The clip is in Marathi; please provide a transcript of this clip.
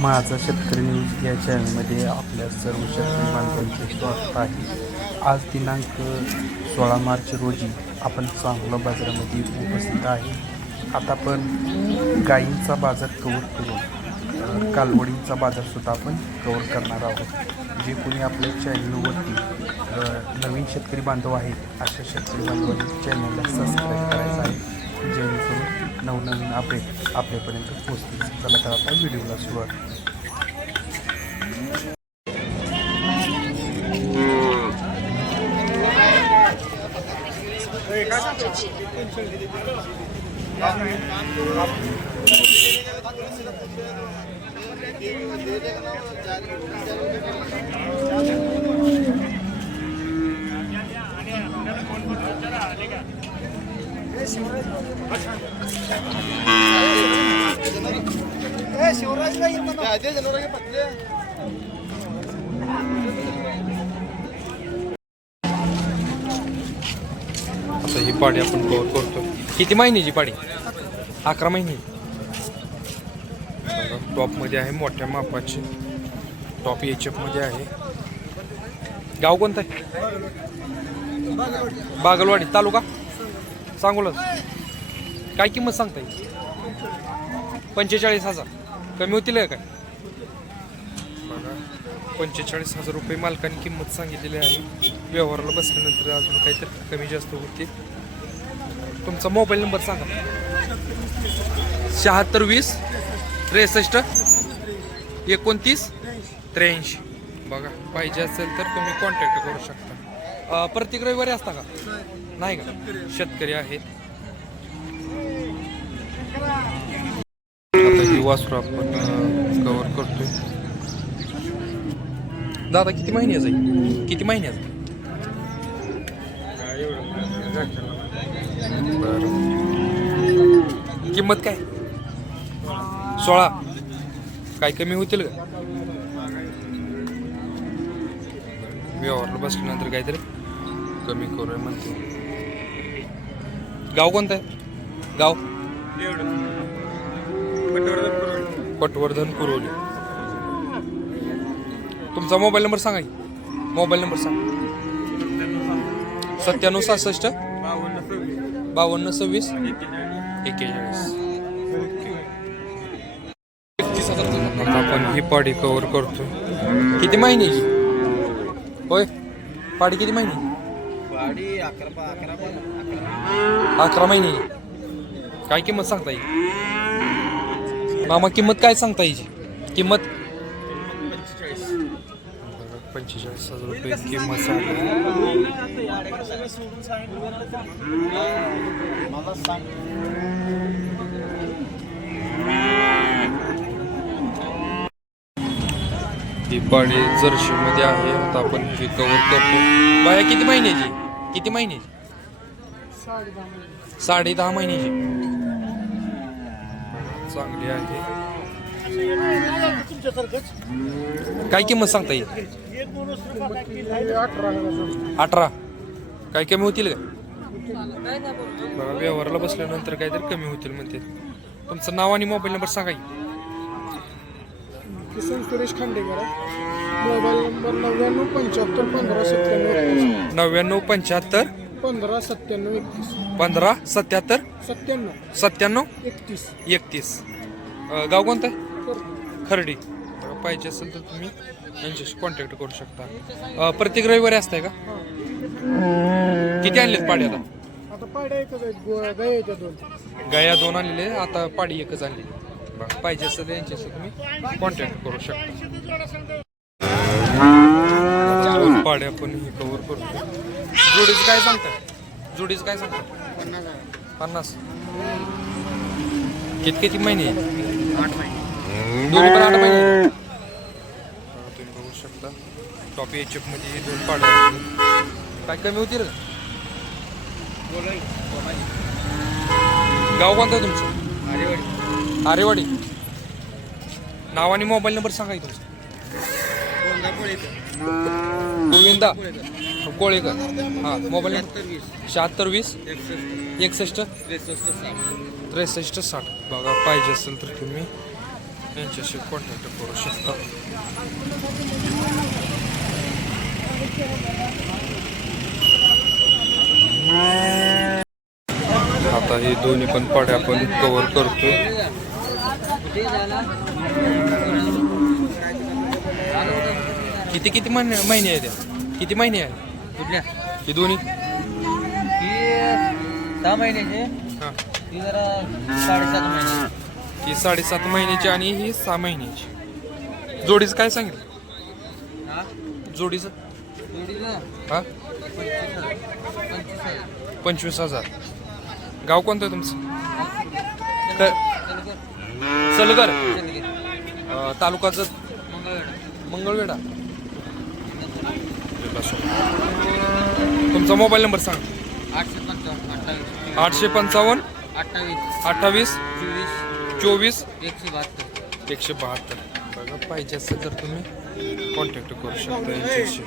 माझा शेतकरी न्यूज या चॅनलमध्ये आपल्या सर्व शेतकरी बांधवांचे स्वागत आहे. आज दिनांक सोळा मार्च रोजी आपण चांगला बाजारामध्ये उपस्थित आहे. आता आपण गायींचा बाजार कवर करून कालवडींचा बाजारसुद्धा आपण कवर करणार आहोत. जे कोणी आपल्या चॅनलवरती नवीन शेतकरी बांधव आहेत अशा शेतकरी बांधवांनी चॅनलला सबस्क्राईब करायचं आहे. जेणेकरून नवनवीन अपडेट आपल्यापर्यंत पोहोचतील चला तर आता व्हिडिओला सुरुवात आता ही पाडी आपण कवर करतो. किती महिन्याची पाडी अकरा महिने. टॉपमध्ये आहे मोठ्या मापाची. टॉप एच मध्ये आहे. गाव कोणतं? आहे बागलवाडी तालुका? सांगोला काय किंमत सांगता येईल पंचेचाळीस हजार. कमी होतील काय? बघा पंचेचाळीस हजार रुपये मालकाने किंमत सांगितलेली आहे. व्यवहाराला बसल्यानंतर अजून काहीतरी कमी जास्त होते तुमचा मोबाईल नंबर सांगा. शहात्तर वीस त्रेसष्ट एकोणतीस त्र्याऐंशी. बघा पाहिजे असेल तर तुम्ही कॉन्टॅक्ट करू शकता. प्रत्येक रविवारी असता का? नाही का? शेतकरी आहेत. आता ही वासरू आपण कवर करतोय. दादा किती महिन्याचा आहे किती महिन्याचा बरं. किंमत काय? सोळा. काय कमी होतील का? व्यवहारला बसल्यानंतर काहीतरी कमी करूया म्हणते. गाव कोणतं आहे? गाव? पटवर्धन पुरवली तुमचा मोबाईल नंबर सांगा मोबाईल नंबर सांग. सत्त्याण्णव सहासष्ट बावन्न सव्वीस एक्केचाळीस. हजार आपण ही पाडी कव्हर करतो किती महिन्याची होय. पाडी किती महिने? अकरा महिन्याची काय किंमत सांगता येईल? मामा किंमत काय सांगता यायची किंमत? पंचेचाळीस हजार रुपये किंमत सांगा. ही पाडी जर्शी मध्ये आहे. आता आपण हे कव्हर करतो. बाया किती महिन्याची? किती महिन्याची? साडे दहा महिन्याची. चांगली आहे. काय किंमत सांगता येईल? अठरा. काय कमी होतील का? बघा व्यवहाराला बसल्यानंतर काहीतरी कमी होतील म्हणते. तुमचं नाव आणि मोबाईल नंबर सांगा की. किसन सुरेश खांडेकर मोबाईल नंबर नव्याण्णव पंच्याहत्तर पंधरा सत्त्याण्णव. नव्याण्णव पंच्याहत्तर पंधरा सत्त्याण्णव एकतीस. पंधरा सत्याहत्तर सत्त्याण्णव. सत्त्याण्णव एकतीस. एकतीस. अं, गाव कोणतं? आहे खर्डी. पाहिजे असेल तर तुम्ही यांच्याशी कॉन्टॅक्ट करू शकता. अं, प्रत्येक रविवारी असतंय का? किती आणलेत पाडी आता? आता पाड्या एकच आहेत गो- गायच्या दोन. गाया दोन आणलेले आता पाडी एकच आणली. पाहिजे असेल तर यांच्याशी तुम्ही कॉन्टॅक्ट करू शकता. पाड्या आपण हे कव्हर करतो. जोडीचं काय सांगता जोडीचं काय सांगता पन्नास. किती किती महिने? दोन्ही पण आठ महिने. तुम्ही बघू शकता. टॉप एच एफमध्ये हे दोन पाड्या आहेत. काय कमी होतील गाव कोणतं आहे तुमचं? आरेवाडी. नाव आणि मोबाईल नंबर सांगा की तुमचा. गोविंदा कोळेकर. हां मोबाईल नंबर शहात्तर वीस. एकसष्ट. त्रेसष्ट साठ. बघा पाहिजे असेल तर तुम्ही यांच्याशी कॉन्टॅक्ट करू शकता. आता हे दोन्ही पण पाड्या आपण कवर करतो किती किती महिने महिने आहेत त्या किती महिने आहेत? कुठल्या? ही दोन्ही? ही सहा महिन्याचे हां. ही. जरा साडेसात महिने ही साडेसात महिन्याची आणि ही सहा महिन्याची. जोडीचं काय सांगितलं? हा? जोडीचं? जोडीला हा? पंचवीस हजार. पंचवीस हजार. पंचवीस हजार गाव कोणतं आहे तुमचं? सलगर. चलगे अं, तालुकाचं? मंगळवेढा. मंगळवेढा. जिल्हा सोलापूर. तुमचा मोबाईल नंबर सांग आठशे पंचावन्न अठ्ठावीस आठशे पंचावन्न अठ्ठावीस अठ्ठावीस चोवीस चोवीस एकशे बहात्तर एकशे बहात्तर बघा पाहिजे असेल तर तुम्ही कॉन्टॅक्ट करू शकता यांच्याशी